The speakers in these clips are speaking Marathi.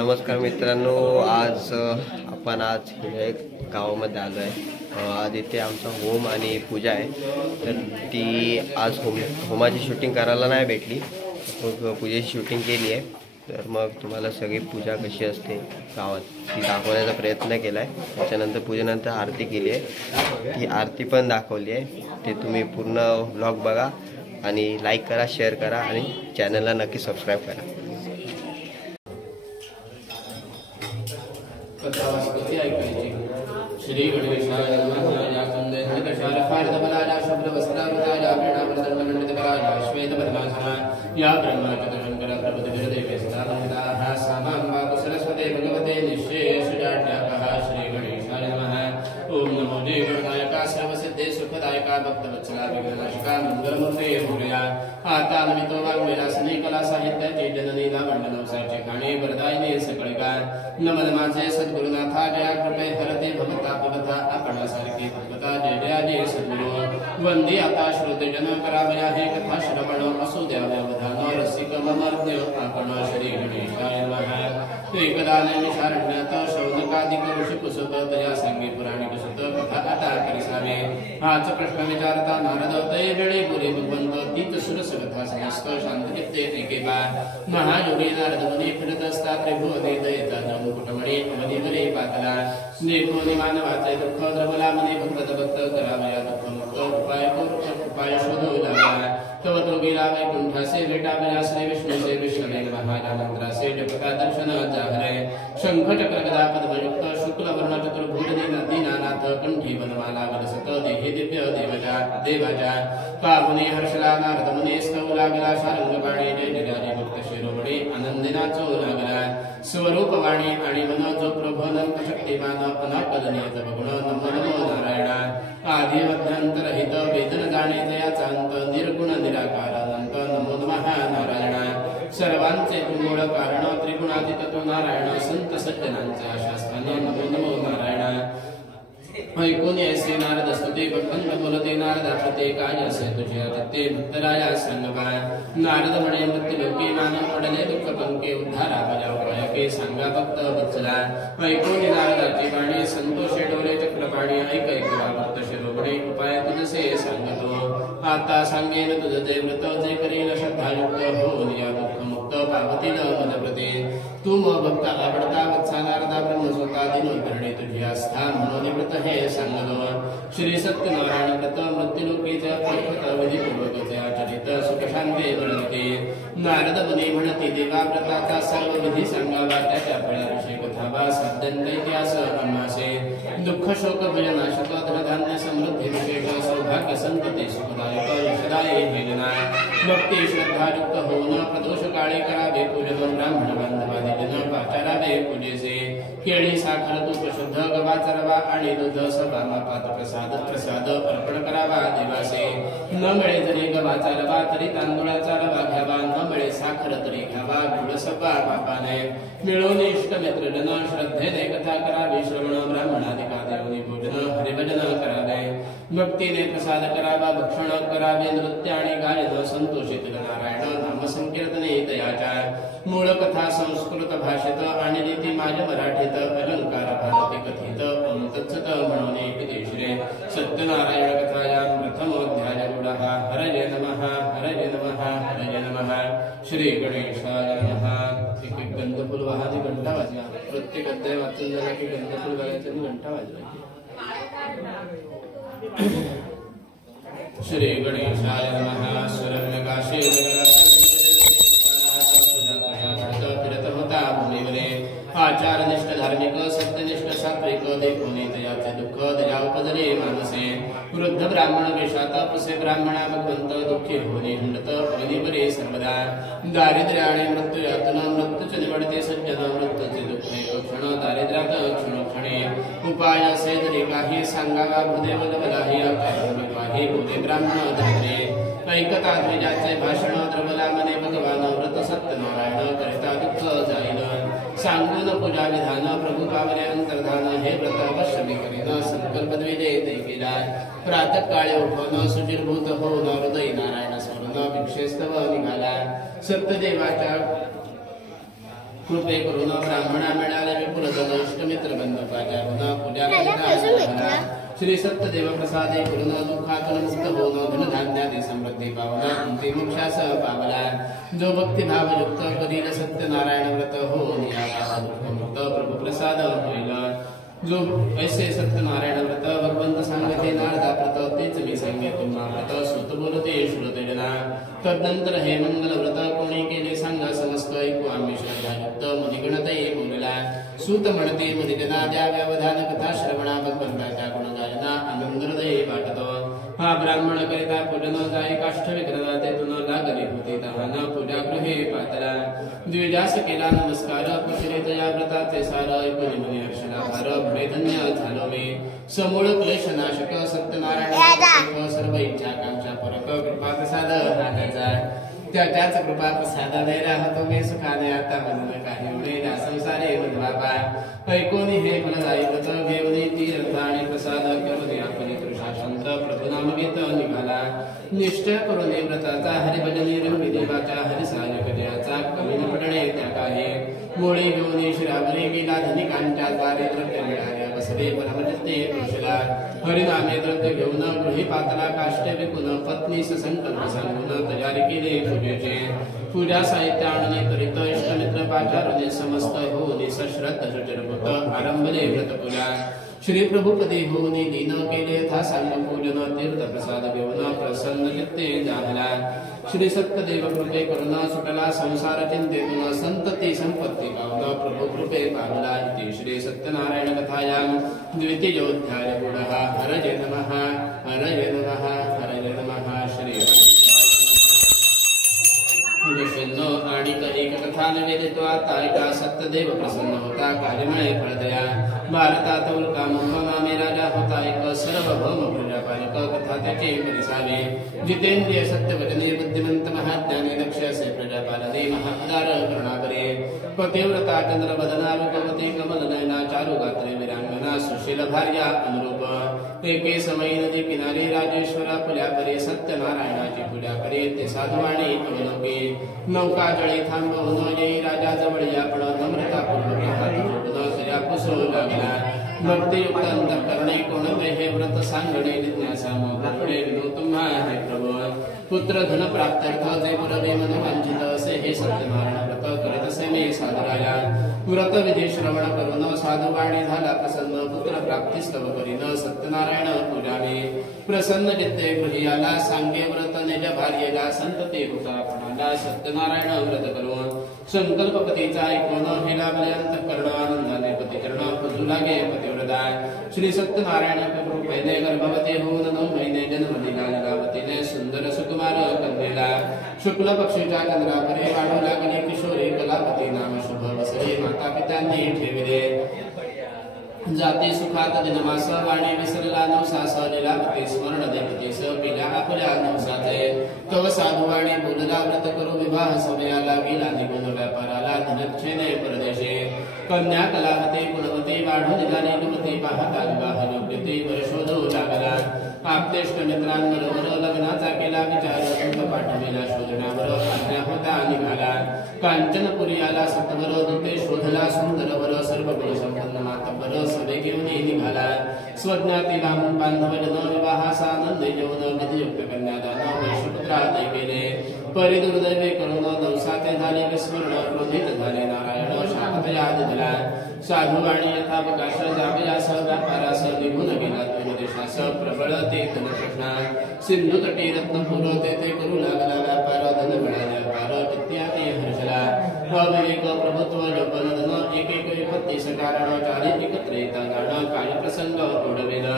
नमस्कार मित्रांनो, आज आपण एक गावामध्ये आलो आहे। आज इथे आमचा होम आणि पूजा आहे, तर ती आज होमाची शूटिंग करायला नाही भेटली, मग पूजेची शूटिंग केली आहे। तर मग तुम्हाला सगळी पूजा कशी असते गावात ती दाखवण्याचा प्रयत्न केला आहे। त्याच्यानंतर पूजेनंतर आरती केली आहे, ती आरती पण दाखवली आहे। ते तुम्ही पूर्ण व्लॉग बघा आणि लाईक करा, शेअर करा आणि चॅनलला नक्की सबस्क्राईब करा। श्री गणेशाय नमः। या कुंदे शारफार्द बलाला शुभ्र वस्त्रावताया प्रणामर्दन मंडित कराया श्वेत पद्मासना या ब्रह्माचरण प्रभुदेवे सदानंदाः सामांबा सरस्वते भगवते निश्चय सुजाट्याकः। श्री गणेशाय नमः। ओम नमो जय गणनायका सर्वसिद्धे सुखदायका भक्तवत्सला विघ्ननाशका मंगलमूर्ते मोरया। आता नमितो वाङ्मयासने कला साहित्याचे जननी लावण्यनवसाचे खाणे वरदायिनी सकळिका। नमन माझे सद्गुरुनाथा जया कृपे हरते भवतापवता आपणासारखे भगवता जय जया जय सद्गुरु। वंदे आता श्रोते जन करावया हे कथा श्रवण असो द्याव्यवधान रसिक ममर्द्य आपण। श्री गणेशाय नमः। एकदा नैमिषारण्यात शौनकादिक ऋषी कुसुत तया संगे पुराणिक सुत कथा कथा करिसावे। हाच प्रश्न विचारता नारद तय वेळे पुरे भगवंत तीत सुरस कथा समस्त शांत चित्ते ऐकेबा। महायोगी नारद मुनी फिरत असता त्रिभुवने दयेचा मुकुटमणी अवनीवरे पातला। देखोनी मानवाचे दुःख द्रवला मने भक्त भक्त करावया दुःख मुक्त उपाय शोधू लागला। तव तो गेला वैकुंठासे भेटावया श्री विष्णुसे विष्णवे नमः मंत्रासे जपता दर्शन जाहरे। शंख चक्र गदा पद्मयुक्त शुक्ल वर्ण चतुर्भुज दीनानाथ कंठी वनमाला वरसत देहि दिव्य देवाचा। पाहुने हर्षला नारद मुने स्तव लागला शारंग बाणे जय जय भक्त शिरोमणी आनंदिना चो लागला। स्वरूप वाणी आणि मन जो प्रभनंत शक्तिमान अनाकलनीय तव गुण नमो नमो नारायणा। आदि मध्यांतर हित वेदन जाणे जयाचा अंत निर्गुण निराकार अनंत नमो नमः नारायणा। सर्वांचे मूळ कारण त्रिगुणातीत तू नारायण संत सज्जनांचे आशास्थानी नमो नमो नारायणा। ऐकून ऐसे नारद स्तुती भक्तंत बोलते नारदा प्रत्येकाय असे तुझे दत्ते भक्तराया सांगवा। नारद म्हणे मृत्युलोकी मानव पडले दुःख पंके उद्धारा बजाव के सांगा भक्त वत्सला। ऐकून नारदाची वाणी संतोषे डोले चक्रपाणी ऐक ऐकवा भक्त शिरोमणी उपाय तुझसे सांगतो। आता सांगेन तुझ ते व्रत जे करील श्रद्धायुक्त होऊन या दुःख मुक्त पावतील मनप्रते। तू मग भक्त आवडता वत्सा नारदा ब्रह्मसोता दिनोद्धरणी तुझी आस्था म्हणून व्रत हे सांगलो। श्री सत्यनारायण व्रत मृत्युलोकीचे विधीपूर्वक आचरित सुख शांती वर्णते। नारद मुनी म्हणती देवा व्रताचा सर्व विधी सांगावा त्याच्या फळाविषयी कथावा साध्यंत इतिहास अमासे। दुःख शोक भयनाशक धनधान्य समृद्धी विशेष सौभाग्य संतती सुखदायक यशदायी वेदना। भक्ती श्रद्धायुक्त होऊन प्रदोष काळी करावे पूजन ब्राह्मण बांधवादी जन पाचारावे पूजेसे। केळी साखर तूप शुद्ध गव्हाचा रवा आणि दूध सभा मापात प्रसाद अर्पण करावा देवासे। न मिळे जरी गव्हाचा रवा तरी तांदूळाचा रवा घ्यावा। न मिळे साखर तरी घ्यावा गुळ सभा मापाने। मिळून इष्ट मित्र जन श्रद्धेने कथा करावी श्रवण ब्राह्मणादिका देवनी पूजन हरिभजन करावे। भक्तीने प्रसाद करावा भक्षण करावे नृत्य आणि गायन संतोषित नारायण नाम संकीर्तने तयाच्या। मूळ कथा संस्कृत भाषेत आणि रीती माझ्या मराठीत अलंकार भारती कथित ओम तत्सत म्हणून श्री सत्यनारायण कथायां प्रथमोऽध्याय रूढः। हरये नमः हरये नमः हरये नमः। श्री गणेशाय नमः। एक गंधफूल वाहती घंटा वाजला, प्रत्येक अध्याय वाचून झाला की गंधफूल वाजायचं आणि घंटा वाजवायची। श्री गणेशाय नमः। सुरम्यकाशी आचारनिष्ठ धार्मिक सत्यनिष्ठ सात्विक देखोनी दयाचे दुःख दया उपजले मानसे। वृद्ध ब्राह्मण वेशात पसे ब्राह्मणा भगवंत दुःखी होणे हिंडत अग्निवरे सर्वदा। दारिद्र्य आणि मृत्यू यातन मृत्यूचे निवडते सज्जन मृत्यूचे दुःख एक क्षण दारिद्र्यात क्षणोक्षणे। उपाय असे जरी काही सांगावा भूदेव लवलाही काही बोले ब्राह्मण धैर्य। ऐकता द्विजाचे भाषण द्रवला मने भगवान व्रत सत्यनारायण करिता दुःख जाईल। सांगून पूजा विधान प्रभु पावले अंतर्धान हे व्रत अवश्य मी करीन संकल्प द्विजय ते केला। प्रातः काळे उठून सुचिरभूत होऊन हृदय नारायण स्मरण भिक्षेस्तव निघाला। सत्यदेवाच्या कृपे करून ब्राह्मणा मिळाले विपुल धन इष्टमित्र बंधुकाच्या गुण पूजा करिता श्री सत्यदेव प्रसादे करून दुःखातून मुक्त होऊन धनधान्यादी समृद्धी पावला अंतिम मोक्षास पावला जो भक्ती भाव युक्त करील सत्यनारायण व्रत होऊन या दुःखमुक्त प्रभू प्रसाद होईल जो ऐसे सत्यनारायण व्रत भगवंत सांगते नारदा व्रत तेच मी सांगे तुम्हा व्रत सुत बोलते श्रुते जना तदनंतर हे मंगल व्रत कोणी केले सांगा समस्त ऐकू आम्ही श्रद्धायुक्त मुनिगणतही बोलला सूत म्हणते मुनिजना द्या व्यवधान कथा श्रवणा भगवंताच्या गुणगायना आनंद हृदयी वाटतो हा ब्राह्मण करिता पूजन जाय काष्ठ विक्रदा तेथून लागली होती तहान पूजा गृहे पातला द्विजास केला नमस्कार पुष्पित या व्रताचे सार ऐकून मुनी हर्षला भार भरे धन्य झालो मी समूळ क्लेश नाशक सत्यनारायण सर्व इच्छा कांक्षा परक कृपा प्रसाद हाताचा त्याच्याच कृपा प्रसादाने राहतो मी सुखाने आता म्हणून काही उडे संसारे बाबा ऐकून हे फलदायी व्रत घेऊन तीर्थ आणि प्रसाद करून आपण तृषाशंत प्रभू नामगीत निघाला निश्चय करून व्रताचा हरिभजनी रंगी देवाच्या हरिसायक जयाचा कमी न पडणे त्या काही मोळी घेऊन श्रावणी गेला धनिकांच्या द्वारे द्रव्य मिळाल्या बसले परमजते पुरुषला हरिनामे द्रव्य घेऊन गृही पातला काष्ट विकून पत्नीस संकल्प सांगून तयारी केली पूजेचे पूजा साहित्य आणणे त्वरित इष्टमित्र पाचारुने समस्त होऊन सश्रद्ध सुचरभूत आरंभले व्रत पूजा श्री प्रभुपदी होऊन लीन केले यथा सांग पूजन तीर्थ प्रसाद घेऊन प्रसन्न चित्ते जाहला श्री सत्यदेव कृपे करुणा सुटला संसार चिंतेतून संतती संपत्ती पावला प्रभु कृपे पावला इति श्री सत्यनारायण कथायां द्वितीयोऽध्याय पुढः हरये नमः हरये नमः हरये नमः श्री पुरुषनो आणि एक कथा निवेदित्वा तारिका सत्यदेव प्रसन्न होता कार्यमय फळदया भारतात उल्का नामे राजा होता एक सर्वभौम प्रजापालक कथा त्याचे परिसावे जितेंद्रिय सत्यवचने बुद्धिमंत महाज्ञानी दक्ष असे प्रजापालने महादार करुणाकरे पतिव्रता चंद्र बदना रूपवती कमल नयना चारु गात्रे विरांगना सुशील भार्या अनुरूप एके समय नदी किनारी राजेश्वरा पूजा करे सत्यनारायणाची पूजा करे ते साधवाणी अवलोके नौका जळी थांबवून येई राजा जवळ आपण नम्रतापूर्वक हात जोडून तया पुसू लागला भक्तियुक्त अंतःकरणे कोणते हे व्रत सांगणे जिज्ञासा मोहणे विनो तुम्हा हे प्रभू पुत्र धन प्राप्त्यर्थ जे पुरवे मनोवांछित असे हे सत्यनारायण व्रत करीत असे मी सादराया व्रत विधी श्रवण करून साधुवाणी झाला प्रसन्न पुत्र प्राप्ती स्तव करीन सत्यनारायण पूजावे प्रसन्न चित्ते गृही आला सांगे व्रत निज भार्येला संतती होता पणाला सत्यनारायण व्रत करून संकल्पपतीचा ऐकून हे लागले अंतःकरण आनंदाने पतिकरण पुजू लागे पतिव्रता श्री सत्यनारायण कृपेने गर्भवती होऊन 9 महिने जन्म दिला लीलावतीने सुंदर सुकुमार कन्येला शुक्ल पक्षीच्या चंद्रापरे वाढू लागले किशोरी कलापती नाम शुभ वसरे माता पित्यांनी ठेविले जाती सुखात जन्मास वाणी विसरला नवसास लीलावती स्मरण देवती स पिल्या आपल्या नवसाचे तव साधुवाणी बोलला व्रत करू विवाह समयाला गेला निघून व्यापाराला धनच्छेने परदेशे कन्या कलावती गुणवती वाढू निघाली युवती पाहता विवाह योग्यती वर्षोधू लागला आपतेष्ट मित्रांबरोबर लग्नाचा केला विचार दूत पाठविला शोधण्यावर आज्ञा होता निघाला कांचनपुरी आला सत्वर दूते शोधला सुंदर वर सर्व गुण संपन्न मातबर सभे घेऊन निघाला स्वज्ञाती लांबून बांधव जन विवाहास आनंद जेवण विधियुक्त कन्यादान वर्षपुत्रात केले परिदुर्दैवे करून नवसाते झाले विस्मरण क्रोधित झाले नारायण शांत याद दिला साधुवाणी यथावकाश जावयास व्यापारास निघून गेला देशास प्रबळ ते धनकृष्णा सिंधू तटी रत्नपूर तेथे करू लागला व्यापार धन मिळाले अपार इत्यादी हर्षला अविवेक प्रभुत्व जपन धन एक एक विपत्तीस कारण चारी एकत्र येता गाण काय प्रसंग ओढवेला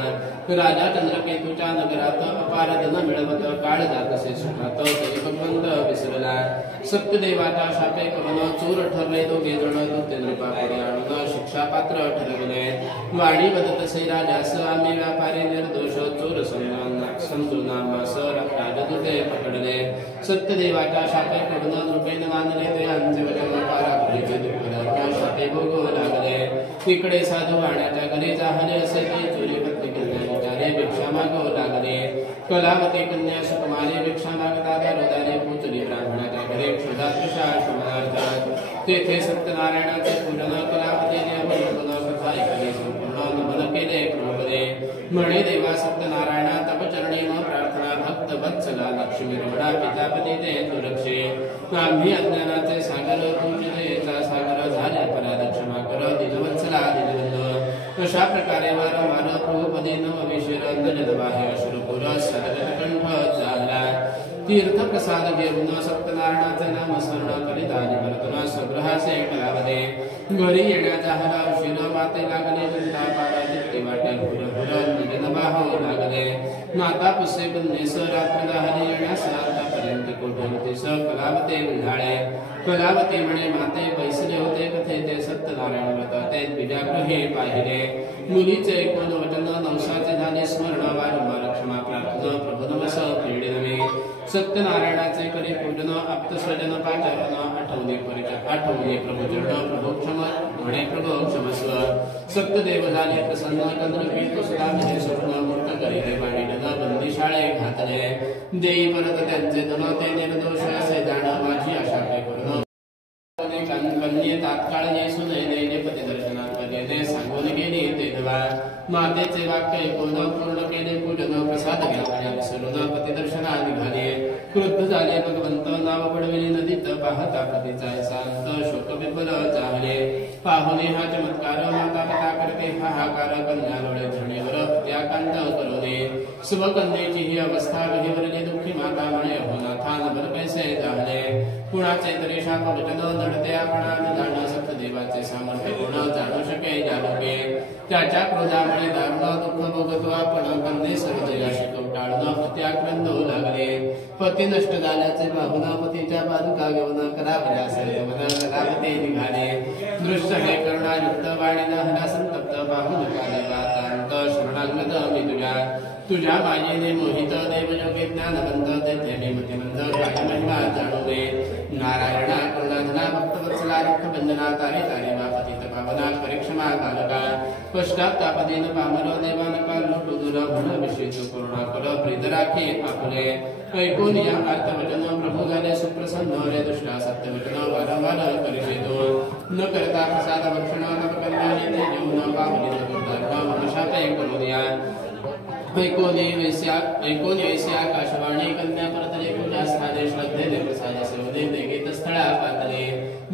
राजा चंद्रकेतूच्या नगरात अपार धन मिळवत काळ जातसे सुखात तरी भगवंत विसरला सत्यदेवाच्या शापे कवन चोर ठरले दोघे जण दूते नृपापुढे आणून शिक्षा पात्र ठरविले वाणी वदतसे राजास आम्ही व्यापारी निर्दोष चोर समजून आम्हास राजदूते पकडले सत्यदेवाच्या शापे कडून नृपेन मानले ते आमचे वचन पारापुरीचे दुःखदायका शापे भोगू लागले तिकडे साधू वाण्याच्या घरी जाहले असे ते चोरी पत्नी कन्या विचारे भिक्षा मागू लागले कलावती कन्या सुकुमारी भिक्षा मागता दारोदारी पुतली ब्राह्मणाच्या घरी क्षुधा तृषा शुभार्थ तेथे सत्यनारायणाचे पूजन कलावतीने अवलंबन कथा ऐकली संपूर्ण नमन केले कृपदे म्हणे देवा सत्यनारायणा तप चरणी म प्रार्थना भक्त वत्सला लक्ष्मी रमणा पितापती ते तुरक्षे आम्ही अज्ञानाचे सागर तुझेचा सागर झाले पराध क्षमा कर दिनवत्सला दिनवंद अशा प्रकारे वारंवार प्रभुपदे नव विशेर जलबाह्य अश्रुपुर सदगत कंठ झाला तीर्थ प्रसाद घेऊन सत्यनारायणाचे नाम स्मरण करीत आणि वर्तन सगृहाचे कलावते घरी येण्याचा हरा उशीर माते लागले चिंता पारा जितके वाटे फुर निजन बाहो लागले नाता पुसे बंदेस रात्र दहारी येण्यास आतापर्यंत कोठवतेस कलावते उन्हाळे कलावते म्हणे माते बैसले होते कथे ते सत्यनारायण व्रत ते बीजागृहे पाहिले मुलीचे ऐकून वचन नवसाचे झाले स्मरण वारंवार क्षमा प्रार्थना प्रभु नमस पीडिनवे सत्यनारायणाचे करी पूजन आप्त स्वजन पाचारण आठवणे परिचय आठवणे प्रभु चरण प्रभु क्षम म्हणे प्रभु क्षमस्व सत्यदेव झाले प्रसन्न चंद्रपी कुसला म्हणजे स्वप्न मूर्त करीले वाणी न बंदी शाळे घातले देई परत त्यांचे धन ते निर्दोष असे जाण माझी आशा काय करून कन्ये तात्काळ येसू नये पती दर्शनात कधीने सांगून गेली ते देवा मातेचे वाक्य ऐकून पूर्ण केले पूजन प्रसाद घ्या विसरून पती दर्शनात निघाले क्रुद्ध झाले भगवंत नाव पडविले नदीत पाहता पतीचा शांत शोक विफल चाहले पाहुणे हा चमत्कार माता पिता करते हाहाकार कन्या लोळे धरणीवर त्याकांत करोने सुभकन्येची ही अवस्था गहिवरली दुःखी माता म्हणे होनाथा नभर पैसे झाले कुणाचे तरी शाप वचन नडते आपणा जाण सत्यदेवाचे सामर्थ्य गुण जाणू शके जाणुके त्याच्या क्रोधामुळे दारुण दुःख भोगतो आपण कन्ये सर्वजयाशी कवटाळून त्याक्रंद लागले पती नष्ट झाल्याचे पाहुणा पतीच्या पादुका घेऊन करावल्या सर्वमन कलावते निघाले दृश्य हे करुणायुक्त वाणीनं हला संतप्त पाहून कालवातांत शरणांगत मी तुझ्या मायेने मोहित देवयोगी ज्ञानवंत तेथे मी मतिमंद काय महिमा जाणूने नारायणा करुणाधना भक्तवत्सला दुःख बंधना तारे तारे मा पतित पावना परिक्षमा बालका पश्चात्तापदीन पामरो देवानका लुटू दूर म्हण विशेष करुणा कर प्रीत राखे आपुले ऐकून या अर्थवचन प्रभू झाले सुप्रसन्न रे दुष्टा सत्यवचन वारंवार परिषेदो न करता प्रसाद भक्षण न कल्याणी ते जीवन पावनी न मनुष्यापे करुनिया ऐकून ऐसे आकाशवाणी कन्या परतले पूजा स्थाने श्रद्धेने प्रसाद सर्वदे गीत स्थळा पातले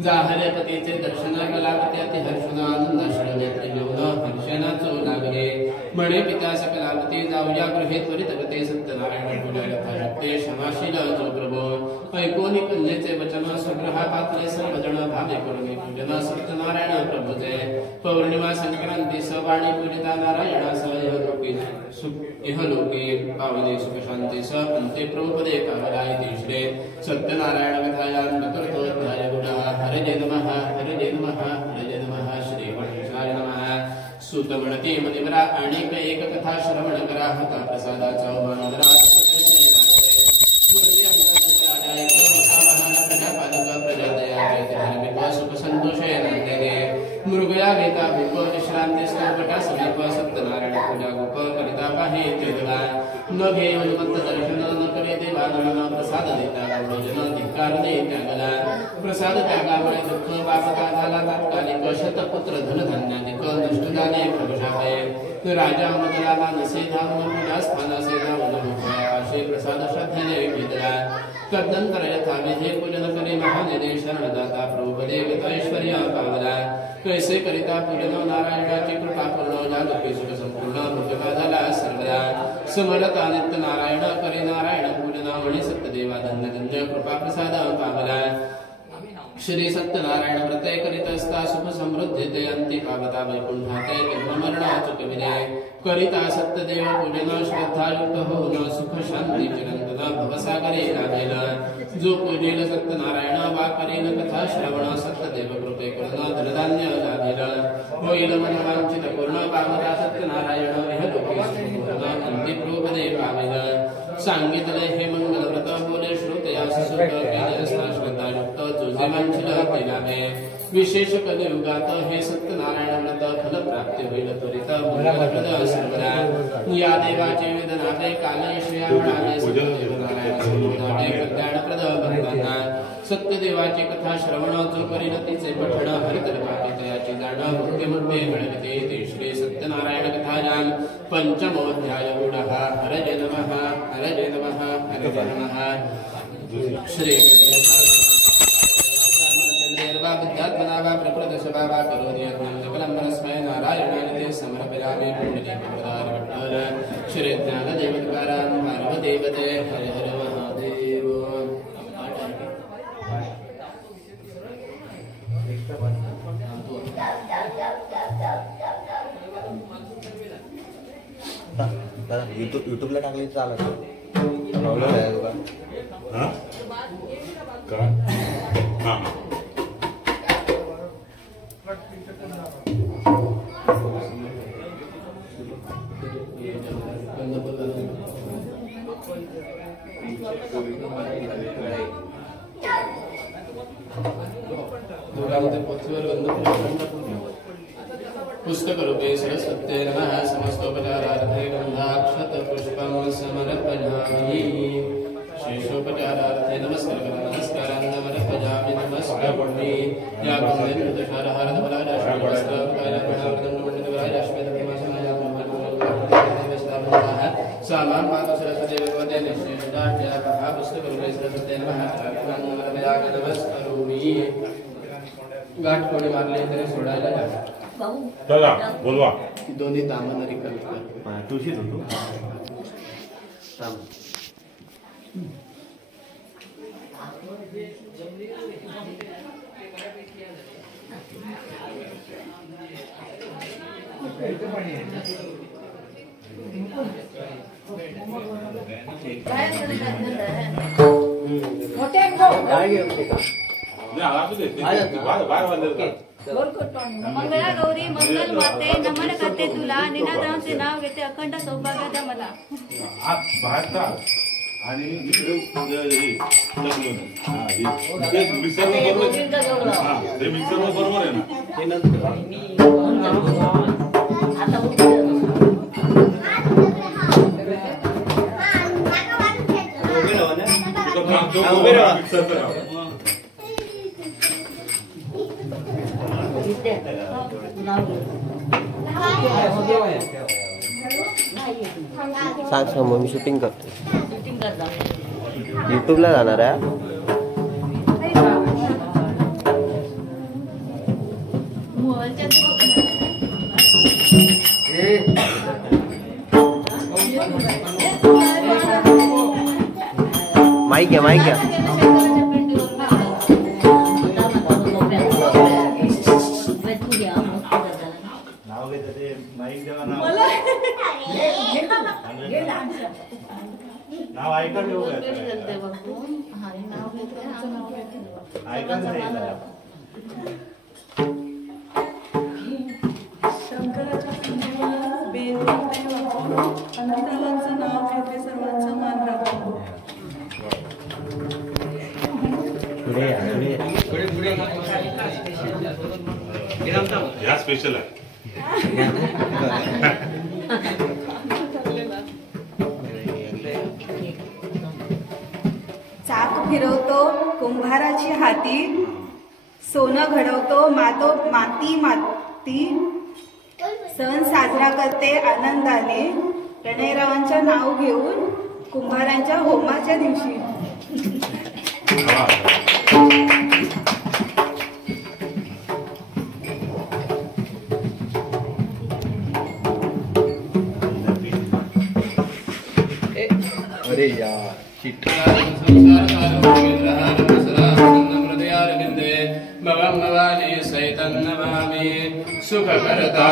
जाहरे पतीचे दर्शन कलावती अति हर्षण आनंदाश्र नेत्र घेऊन हर्षणाचो लागले म्हणे पिता सकलावती जाऊया गृहे त्वरित गते सत्यनारायण पूजा यथाशक्ती क्षमाशील जो प्रभो ऐकून कन्येचे वचन स्वगृहा पातले सर्वजण भावे करून पूजन सत्यनारायण प्रभुचे पौर्णिमा संक्रांती सवाणी पूजिता नारायणास इहलोके पावने सुख शांती स अंते प्रभुपदे कावलाय तिसरे सत्यनारायण कथायां करतो अध्याय गुणा हरे जय नमः हरे जय नमः हरे जय नमः श्री गणेशाय नमः सुतमणती मनिवरा अनेक एक कथा श्रवण करा होता प्रसादाचा वंदना पूर्वी अंगात राजा एक महामहान प्रजापालक प्रजादया जयते सुख संतोषे नंदने मृगया घेता भूप विश्रांती स्तोपटा समीप सत्यनारायण पूजा गोप करिता पाहे देवा न घे हनुमंत दर्शन न करे देवा न प्रसाद देता गौरजन धिक्कार दे त्यागला प्रसाद त्यागामुळे दुःख बापता झाला तात्कालिक शतपुत्र धनधान्याधिक नष्ट झाले प्रभुशापे राजा अमदलाला नसे धावून पूजा स्थानासे धावून भूपाशे प्रसाद श्रद्धेने घेतला तदनंतर यथाविधे पूजन करे महानिदे शरणदाता प्रभुदेव ऐश्वर्य पावला कैसे करिता पूजन नारायणाची कृपा पूर्ण जागृती सुख संपूर्ण मुख्यता झाला सर्वदा समरता नित्य नारायण करे नारायण पूजना म्हणे सत्यदेवा धन्य धन्य कृपा प्रसाद पावला श्री सत्यनारायण व्रते करीत असता सुख समृद्धी ते अंती पावता वैकुंठाते जन्ममरण चुकविले करिता सत्यदेव पूजन श्रद्धायुक्त होऊन सुख शांती चिरंतन भवसागरे लाभेल जो पूजेल सत्यनारायण वा करेल कथा श्रवण सत्यदेव कृपे करुण धनधान्य लाभेल होईल मनवांचित पूर्ण पावता सत्यनारायण इह लोके पूर्ण अंती प्रभुपदे पावेल सांगितले हे मंगल व्रत बोले श्रोतया सुख केले असता श्रद्धायुक्त तुझे वांछिल ते लाभे विशेष कलियुगात हे सत्यनारायण व्रत फल प्राप्ती होईल त्वरित मंगलप्रद सर्वदा या देवाचे वेदनावे कालयशया म्हणाले सत्यदेव नारायण सर्वदावे कल्याणप्रद भक्तांना सत्यदेवाची कथा श्रवण जो करील तिचे पठण हरितरपाटी तयाची जाण मुक्तिमुक्ते गणपते ते श्री सत्यनारायण कथायां पंचमोऽध्याय ऊढः हरये नमः हरये नमः हरये नमः श्री विद्यात्मना प्रकृतशभावा करोति यत्नं सकलं परस्मै नारायणाय समर्पयामि पुण्यदेवतारविठ्ठल श्री ज्ञानदेवकारां पार्वतीपते हर हर महादेव। युट्यूबला टाकले चालत प्रॉब्लेम आहे का? पुस्तक रूपे सरस्वते नमः समस्तोपचारार्थे गंधाक्षत पुष्पं समर्पयामि शेषोपचारार्थे नमस्कारान् समर्पयामि नमस्कारामि या सामां माता सरस्वती भगवते निश्चयदाढ्याः पुस्तक रूपे सरस्वते नमः नमस्कारोमि। गाठ कोणी मारले तरी सोडायला जा चला बोलवा दोन्ही तामनरी करतात तुळशी धुतो मंगला गौरी मंगल माते नमन करते तुला निनादांचे नाव घेते अखंड सौभाग्याचा मला आणि इकडे मिक्सर बरोबर आहे ना ते नंतर सांग मग मी शूटिंग करतो युट्यूबला जाणार आहे माईक घ्या माईक घ्या नाव ऐका शंकराच्या पिंडीवर बेल अनंतालांचं नाव घेते सर्वांचा मान राखतो या स्पेशल आहे चाक फिरवतो कुंभाराची हाती सोनं घडवतो माती सण साजरा करते आनंदाने प्रणयरावांचं नाव घेऊन कुंभारांच्या होमाच्या दिवशी अरे यार भवानी सैतं नमामि सुखकर्ता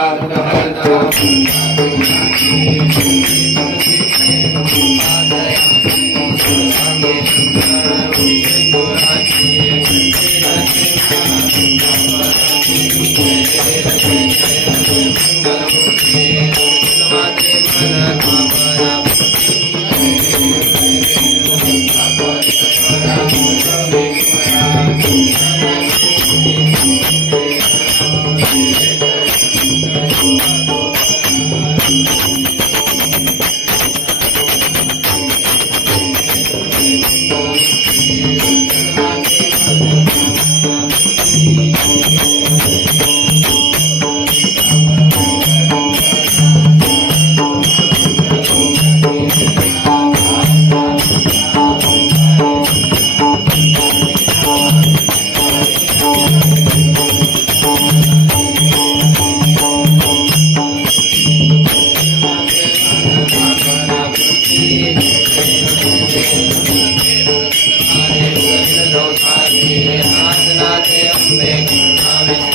Hare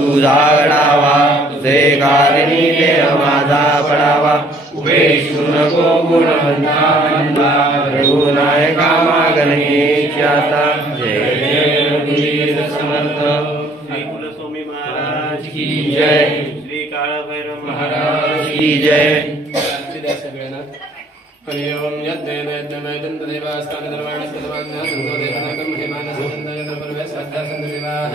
तुझा घडावा जे कारिणी देह माझा पडावा उभेशू नको गुणवंता रघुनायका मागणेची आता जय जय रघुवीर समर्थ श्री कुलस्वामी महाराज की जय श्री काळभैरव महाराज की जय हरिओम यद्देन यज्ञमयं तदेवास्तानधर्माणस्तदवान्या संतोदेशनाकं महिमानसंदयत परमेश्वरः संतविवाह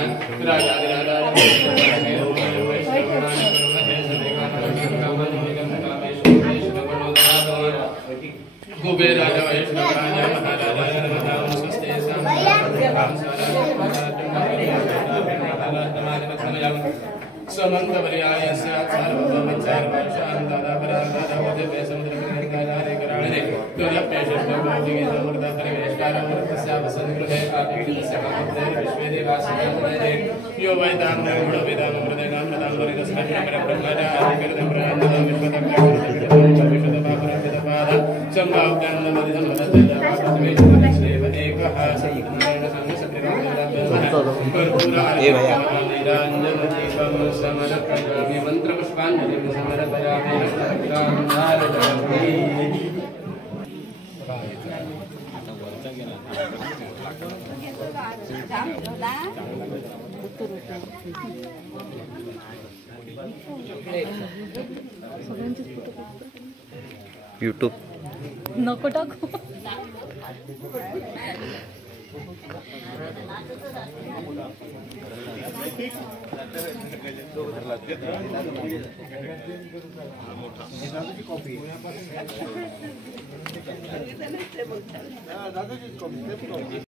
कुबेराज वैष्णवराज महाराज नमस्ते समंत पर्याय यो मंत्र पुष्पांजलि समर्पयामि यूट्यूब नको टाकू दादाची